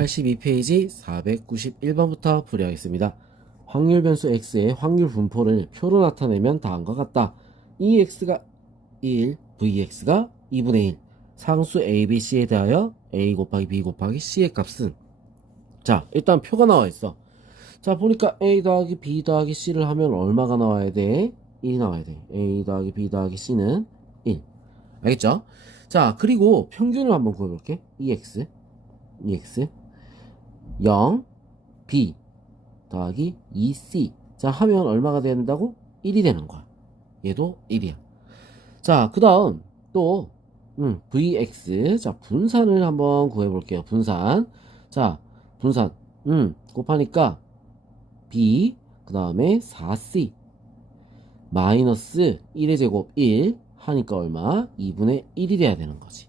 82페이지 491번부터 풀이하겠습니다. 확률 변수 x의 확률 분포를 표로 나타내면 다음과 같다. EX가 1, VX가 2분의 1. 상수 A, B, C에 대하여 A 곱하기 B 곱하기 C의 값은, 자, 일단 표가 나와 있어. 자, 보니까 A 더하기 B 더하기 C를 하면 얼마가 나와야 돼? 1이 나와야 돼. A 더하기 B 더하기 C는 1. 알겠죠? 자, 그리고 평균을 한번 구해볼게. EX 0 B 더하기 2C. 자, 하면 얼마가 된다고? 1이 되는 거야. 얘도 1이야. 자, 그 다음 또 VX. 자, 분산을 한번 구해볼게요. 분산. 자, 분산 곱하니까 B 그 다음에 4C 마이너스 1의 제곱 1 하니까 얼마? 2분의 1이 돼야 되는 거지.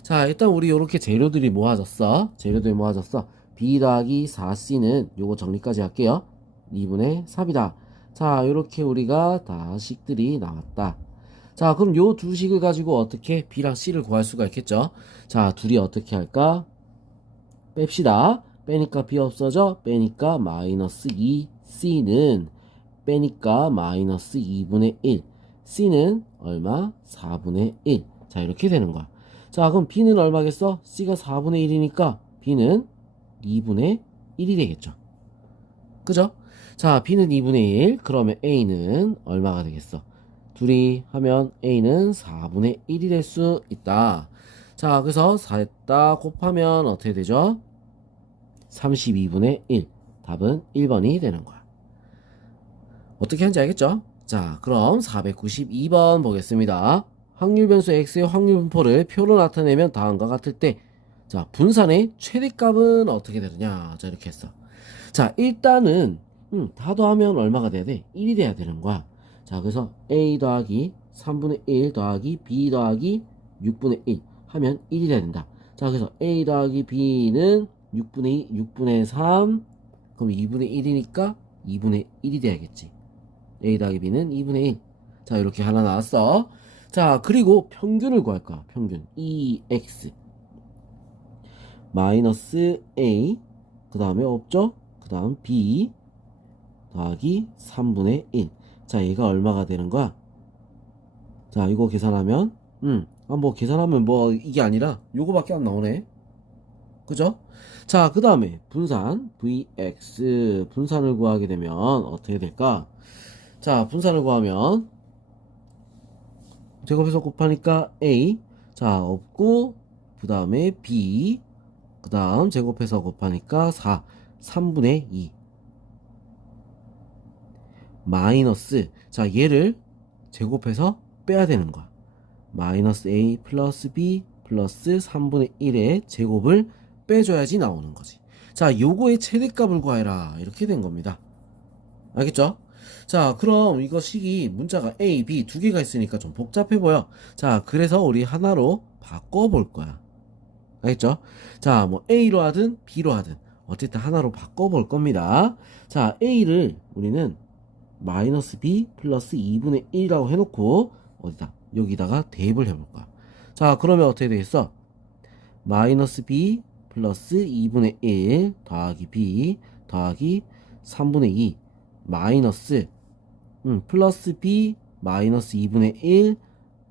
자, 일단 우리 요렇게 재료들이 모아졌어. B 더하기 4C는 요거 정리까지 할게요. 2분의 3이다. 자, 요렇게 우리가 다 식들이 나왔다. 자, 그럼 요 두 식을 가지고 어떻게 B랑 C를 구할 수가 있겠죠? 자, 둘이 어떻게 할까? 뺍시다. 빼니까 B 없어져. 빼니까 마이너스 2C는 빼니까 마이너스 2분의 1. C는 얼마? 4분의 1. 자, 이렇게 되는 거야. 자, 그럼 B는 얼마겠어? C가 4분의 1이니까 B는 2분의 1이 되겠죠. 그죠? 자, B는 2분의 1. 그러면 A는 얼마가 되겠어? 둘이 하면 A는 4분의 1이 될 수 있다. 자, 그래서 4에다 곱하면 어떻게 되죠? 32분의 1. 답은 1번이 되는 거야. 어떻게 하는지 알겠죠? 자, 그럼 492번 보겠습니다. 확률 변수 x의 확률 분포를 표로 나타내면 다음과 같을 때, 자, 분산의 최대값은 어떻게 되느냐? 자, 이렇게 했어. 자, 일단은 다 더하면 얼마가 돼야 돼? 1이 돼야 되는 거야. 자, 그래서 a 더하기 3분의 1 더하기 b 더하기 6분의 1 하면 1이 돼야 된다. 자, 그래서 a 더하기 b는 6분의 2, 6분의 3. 그럼 2분의 1이니까 2분의 1이 돼야겠지. a 더하기 b는 2분의 1. 자, 이렇게 하나 나왔어. 자, 그리고 평균을 구할까? 평균 EX 마이너스 A 그 다음에 없죠? 그 다음 B 더하기 3분의 1. 자, 얘가 얼마가 되는 거야? 자, 이거 계산하면 뭐 계산하면 뭐 이게 아니라 요거밖에 안 나오네. 그죠? 자, 그 다음에 분산 VX 분산을 구하게 되면 어떻게 될까? 자, 분산을 구하면 제곱해서 곱하니까 A. 자, 없고 그 다음에 B 그 다음 제곱해서 곱하니까 4 3분의 2 마이너스, 자, 얘를 제곱해서 빼야 되는 거야. 마이너스 A 플러스 B 플러스 3분의 1의 제곱을 빼줘야지 나오는 거지. 자, 요거의 최대값을 구하라. 이렇게 된 겁니다. 알겠죠? 자, 그럼 이거 식이 문자가 A, B 두 개가 있으니까 좀 복잡해 보여. 자, 그래서 우리 하나로 바꿔볼 거야. 알겠죠? 자, 뭐 A로 하든 B로 하든 어쨌든 하나로 바꿔볼 겁니다. 자, A를 우리는 마이너스 B 플러스 2분의 1이라고 해놓고 어디다? 여기다가 대입을 해볼 거야. 자, 그러면 어떻게 되겠어? 마이너스 B 플러스 2분의 1 더하기 B 더하기 3분의 2 마이너스 플러스 B 마이너스 2분의 1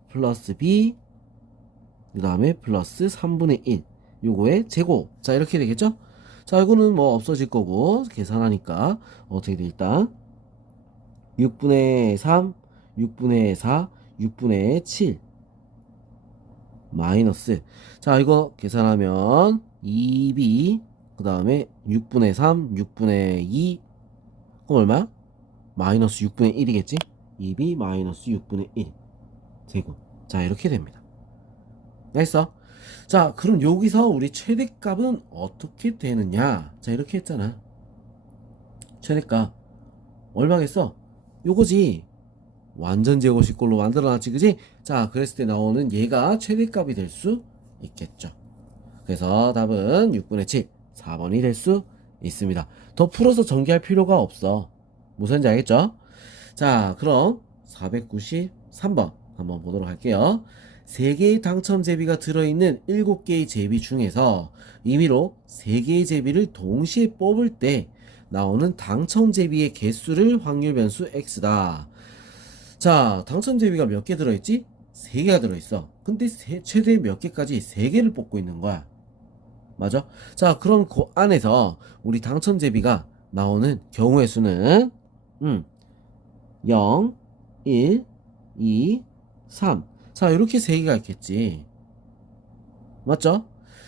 플러스 B 그 다음에 플러스 3분의 1 요거의 제곱. 자, 이렇게 되겠죠? 자, 이거는 뭐 없어질 거고 계산하니까 어떻게 돼? 일단 6분의 3 6분의 4 6분의 7 마이너스, 자, 이거 계산하면 2b 그 다음에 6분의 3 6분의 2 그럼 얼마야? 마이너스 6분의 1이겠지? 2b 마이너스 6분의 1 제곱. 자, 이렇게 됩니다. 알겠어? 자, 그럼 여기서 우리 최대값은 어떻게 되느냐? 자, 이렇게 했잖아. 최대값 얼마겠어? 요거지. 완전 제곱식꼴로 만들어놨지, 그지? 자, 그랬을 때 나오는 얘가 최대값이 될 수 있겠죠. 그래서 답은 6분의 7 4번이 될 수 있습니다. 더 풀어서 전개할 필요가 없어. 무슨지 알겠죠? 자, 그럼 493번 한번 보도록 할게요. 3개의 당첨 제비가 들어있는 7개의 제비 중에서 임의로 3개의 제비를 동시에 뽑을 때 나오는 당첨 제비의 개수를 확률 변수 x다. 자, 당첨 제비가 몇 개 들어있지? 3개가 들어있어. 근데 최대 몇 개까지? 3개를 뽑고 있는 거야. 맞아? 자, 그럼 그 안에서 우리 당첨 제비가 나오는 경우의 수는 0, 1, 2, 3. 자, 이렇게 3개가 있겠지. 맞죠?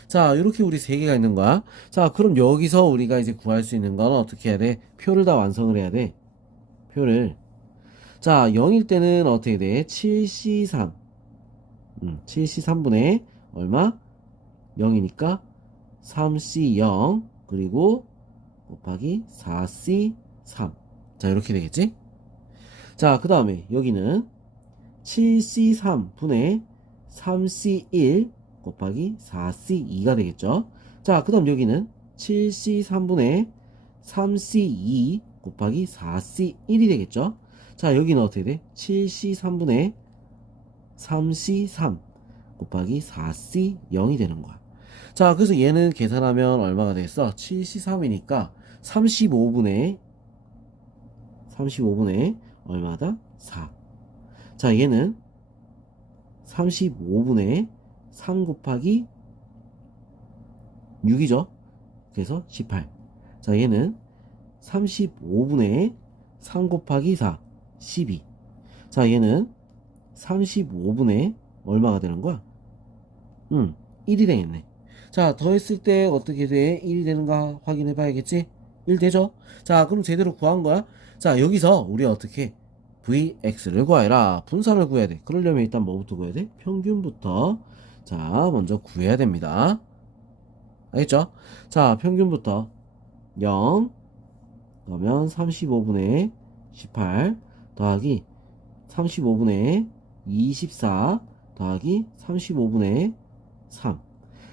자, 이렇게 우리 3개가 있는 거야. 자, 그럼 여기서 우리가 이제 구할 수 있는 건 어떻게 해야 돼? 표를 다 완성을 해야 돼. 표를. 자, 0일 때는 어떻게 돼? 7C3. 7C3분의 얼마? 0이니까 3C0 그리고 곱하기 4C3. 자, 이렇게 되겠지? 자, 그 다음에 여기는 7C3분의 3C1 곱하기 4C2가 되겠죠? 자, 그 다음 여기는 7C3분의 3C2 곱하기 4C1이 되겠죠? 자, 여기는 어떻게 돼? 7C3분의 3C3 곱하기 4C0이 되는 거야. 자, 그래서 얘는 계산하면 얼마가 되겠어? 7C3이니까 35분의 얼마다? 4. 자, 얘는 35분의 3 곱하기 6이죠. 그래서 18. 자, 얘는 35분의 3 곱하기 4, 12. 자, 얘는 35분의 얼마가 되는 거야? 1이 되겠네. 자, 더했을 때 어떻게 돼? 1이 되는가 확인해 봐야겠지? 1 되죠? 자, 그럼 제대로 구한 거야? 자, 여기서 우리 어떻게 Vx를 구해라. 분산을 구해야 돼. 그러려면 일단 뭐부터 구해야 돼? 평균부터. 자, 먼저 구해야 됩니다. 알겠죠? 자, 평균부터 0 그러면 35분의 18 더하기 35분의 24 더하기 35분의 3.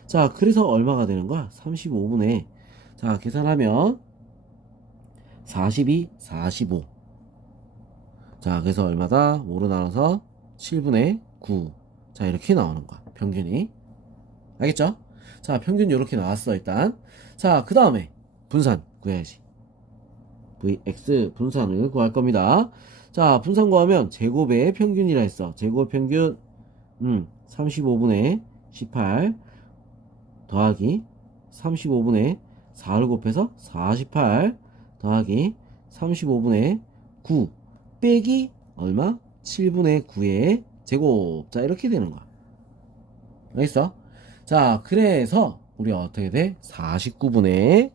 자, 그래서 얼마가 되는 거야? 35분의 자, 계산하면 42, 45. 자, 그래서 얼마다? 5로 나눠서 7분의 9. 자, 이렇게 나오는 거야. 평균이. 알겠죠? 자, 평균 이렇게 나왔어, 일단. 자, 그 다음에 분산 구해야지. Vx 분산을 구할 겁니다. 자, 분산 구하면 제곱의 평균이라 했어. 제곱 평균 35분의 18 더하기 35분의 4를 곱해서 48 더하기 35분의 9 빼기 얼마? 7분의 9의 제곱. 자, 이렇게 되는 거야. 알겠어? 자, 그래서 우리 어떻게 돼? 49분의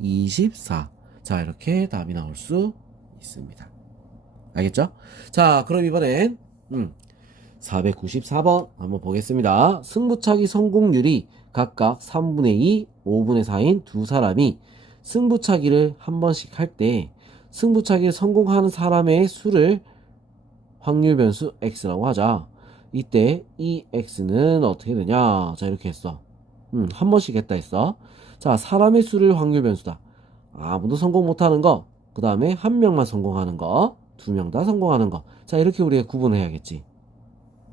24. 자, 이렇게 답이 나올 수 있습니다. 알겠죠? 자, 그럼 이번엔 494번 한번 보겠습니다. 승부차기 성공률이 각각 3분의 2, 5분의 4인 두 사람이 승부차기를 한 번씩 할 때 승부차기를 성공하는 사람의 수를 확률 변수 x라고 하자. 이때 이 x는 어떻게 되냐? 자, 이렇게 했어. 한 번씩 했다 했어. 자, 사람의 수를 확률 변수다. 아무도 성공 못하는 거, 그 다음에 한 명만 성공하는 거, 2명 다 성공하는 거. 자, 이렇게 우리가 구분해야겠지.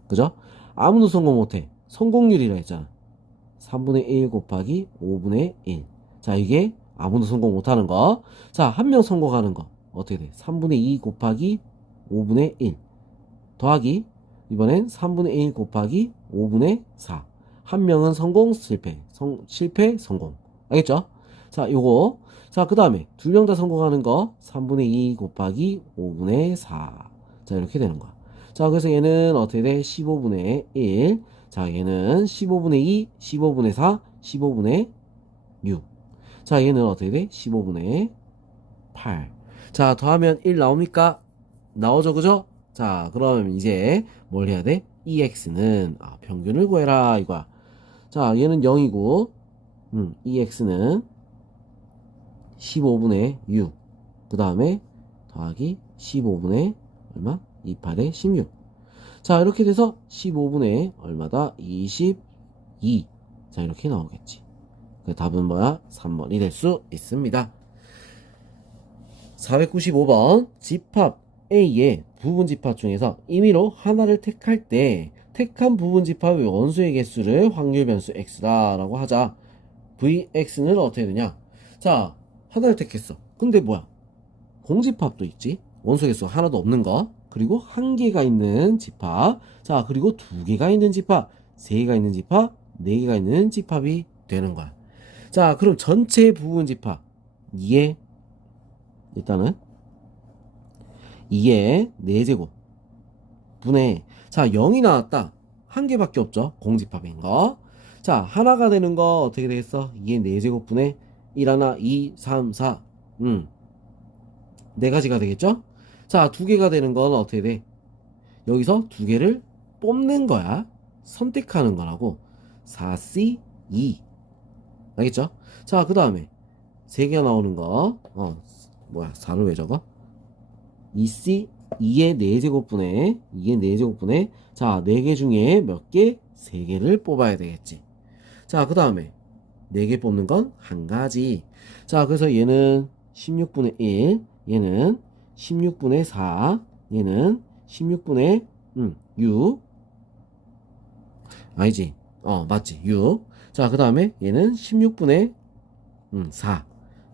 그죠? 아무도 성공 못해. 성공률이라 했잖아. 3분의 1 곱하기 5분의 1. 자, 이게 아무도 성공 못하는 거. 자, 한 명 성공하는 거. 어떻게 돼? 3분의 2 곱하기 5분의 1. 더하기, 이번엔 3분의 1 곱하기 5분의 4. 한 명은 성공, 실패. 실패, 성공. 알겠죠? 자, 요거. 자, 그 다음에 2명 다 성공하는 거. 3분의 2 곱하기 5분의 4. 자, 이렇게 되는 거야. 자, 그래서 얘는 어떻게 돼? 15분의 1. 자, 얘는 15분의 2, 15분의 4, 15분의 6. 자, 얘는 어떻게 돼? 15분의 8. 자, 더하면 1 나옵니까? 나오죠, 그죠? 자, 그럼 이제 뭘 해야 돼? EX는 평균을 구해라 이거야. 자, 얘는 0이고 EX는 15분의 6. 그 다음에 더하기 15분의 얼마? 28에 16. 자, 이렇게 돼서 15분의 얼마다? 22. 자, 이렇게 나오겠지. 그 답은 뭐야? 3번이 될 수 있습니다. 495번 집합 A의 부분 집합 중에서 임의로 하나를 택할 때 택한 부분 집합의 원소의 개수를 확률 변수 x다 라고 하자. vx는 어떻게 되냐? 자, 하나를 택했어. 근데 뭐야? 공집합도 있지. 원소 개수 하나도 없는 거. 그리고 한 개가 있는 집합. 자, 그리고 두 개가 있는 집합, 세 개가 있는 집합, 네 개가 있는 집합이 되는 거야. 자, 그럼 전체 부분 집합. 이게 일단은 이게 4제곱 분의, 자, 0이 나왔다. 한 개밖에 없죠. 공집합인 거. 자, 하나가 되는 거 어떻게 되겠어? 이게 4제곱 분의 1 하나 2 3 4. 네 가지가 되겠죠? 자, 두 개가 되는 건 어떻게 돼? 여기서 두 개를 뽑는 거야. 선택하는 거라고. 4C2. 알겠죠? 자, 그 다음에 세 개가 나오는 거. 뭐야, 4를 왜 적어? 2C 2의 4제곱분의 2의 4제곱분의, 자, 4개 중에 몇 개? 3개를 뽑아야 되겠지. 자, 그 다음에 4개 뽑는 건 한 가지. 자, 그래서 얘는 16분의 1, 얘는 16분의 4, 얘는 16분의 6. 아니지. 맞지. 6. 자, 그 다음에 얘는 16분의 4.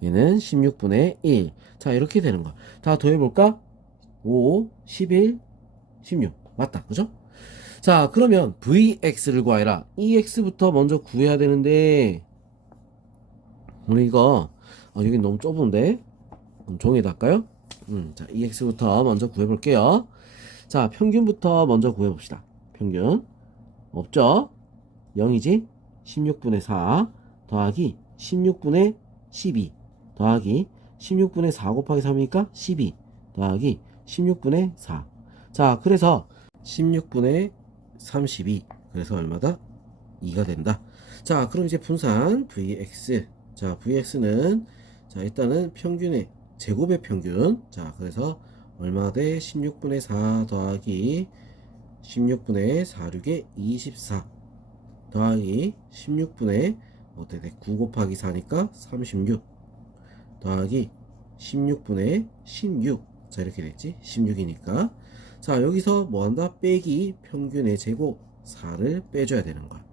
얘는 16분의 1. 자, 이렇게 되는 거야. 다 더해볼까? 5, 11, 16. 맞다. 그죠? 자, 그러면 Vx를 구하라. EX부터 먼저 구해야 되는데, 우리 이거, 여기 너무 좁은데? 종이에다 할까요? 자, EX부터 먼저 구해볼게요. 자, 평균부터 먼저 구해봅시다. 평균. 없죠? 0이지? 16분의 4 더하기 16분의 12 더하기 16분의 4 곱하기 3이니까 12 더하기 16분의 4. 자, 그래서 16분의 32. 그래서 얼마다? 2가 된다. 자, 그럼 이제 분산 Vx. 자, Vx는, 자, 일단은 평균의 제곱의 평균. 자, 그래서 얼마 돼? 16분의 4 더하기 16분의 4, 6에 24 더하기 16분의 어떻게 돼? 9 곱하기 4니까 36 더하기 16분의 16. 자, 이렇게 됐지? 16이니까. 자, 여기서 뭐 한다? 빼기 평균의 제곱 4를 빼줘야 되는 거야.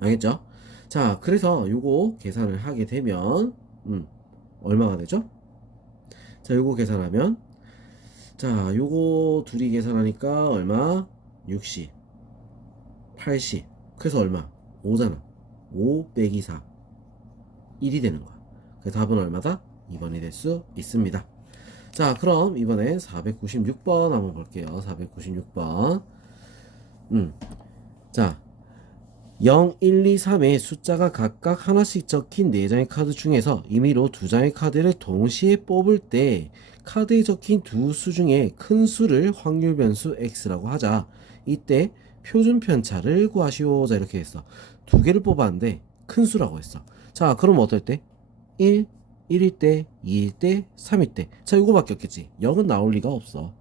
알겠죠? 자, 그래서 요거 계산을 하게 되면 얼마가 되죠? 자, 요거 계산하면, 자, 요거 둘이 계산하니까 얼마? 60, 80. 그래서 얼마? 5잖아. 5 빼기 4. 1이 되는 거야. 그래서 답은 얼마다? 2번이 될 수 있습니다. 자, 그럼 이번엔 496번 한번 볼게요. 496번. 자, 0, 1, 2, 3의 숫자가 각각 하나씩 적힌 4장의 카드 중에서 임의로 2장의 카드를 동시에 뽑을 때 카드에 적힌 두 수 중에 큰 수를 확률 변수 x라고 하자. 이때 표준 편차를 구하시오. 자, 이렇게 했어. 두 개를 뽑았는데 큰 수라고 했어. 자, 그럼 어떨 때? 1, 1일 때, 2일 때, 3일 때. 자, 이거밖에 없겠지. 0은 나올 리가 없어.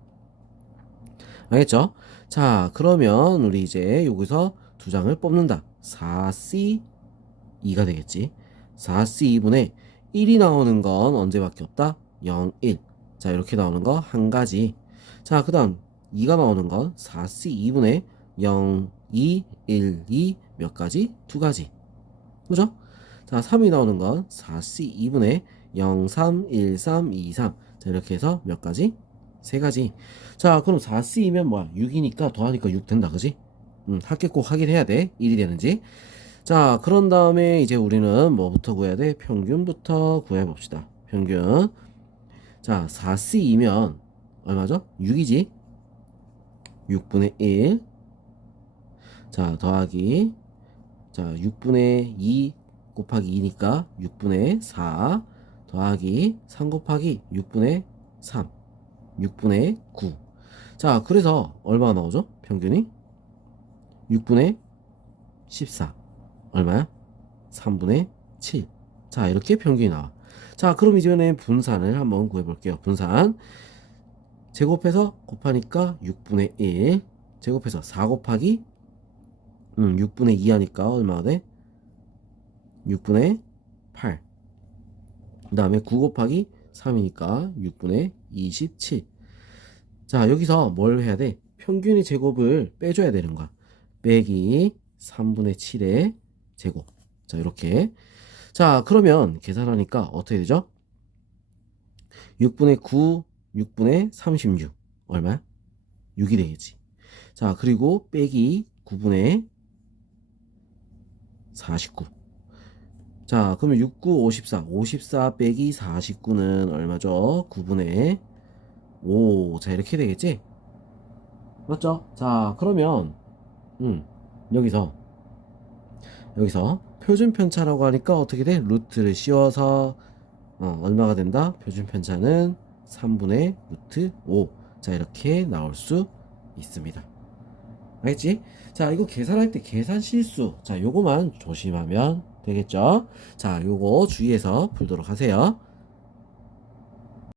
알겠죠? 자, 그러면 우리 이제 여기서 두 장을 뽑는다. 4C2가 되겠지. 4C2분의 1이 나오는 건 언제밖에 없다? 0, 1. 자, 이렇게 나오는 거 한 가지. 자, 그 다음 2가 나오는 건 4C2분의 0, 2, 1, 2 몇 가지? 두 가지. 그죠? 자, 3이 나오는 건 4C2분의 0, 3, 1, 3, 2, 3. 자, 이렇게 해서 몇 가지? 세 가지. 자, 그럼 4C이면 뭐야? 6이니까 더하니까 6 된다. 그지? 합계 꼭 하긴 해야 돼. 1이 되는지. 자, 그런 다음에 이제 우리는 뭐부터 구해야 돼? 평균부터 구해봅시다. 평균. 자, 4C이면 얼마죠? 6이지? 6분의 1. 자, 더하기. 자, 6분의 2 곱하기 2니까 6분의 4 더하기 3 곱하기 6분의 3 6분의 9. 자, 그래서 얼마가 나오죠? 평균이 6분의 14. 얼마야? 3분의 7. 자, 이렇게 평균이 나와. 자, 그럼 이제는 분산을 한번 구해볼게요. 분산. 제곱해서 곱하니까 6분의 1. 제곱해서 4 곱하기 6분의 2 하니까 얼마가 돼? 6분의 8. 그 다음에 9 곱하기 3이니까 6분의 27. 자, 여기서 뭘 해야 돼? 평균의 제곱을 빼줘야 되는 거야. 빼기 3분의 7의 제곱. 자, 이렇게. 자, 그러면 계산하니까 어떻게 되죠? 6분의 9, 6분의 36. 얼마야? 6이 되겠지. 자, 그리고 빼기 9분의 49. 자, 그러면 6, 9, 54. 54 빼기 49는 얼마죠? 9분의 5. 자, 이렇게 되겠지? 맞죠? 자, 그러면, 음, 여기서, 표준 편차라고 하니까 어떻게 돼? 루트를 씌워서, 얼마가 된다? 표준 편차는 3분의 루트 5. 자, 이렇게 나올 수 있습니다. 알겠지? 자, 이거 계산할 때 계산 실수. 자, 요거만 조심하면 되겠죠? 자, 요거 주의해서 풀도록 하세요.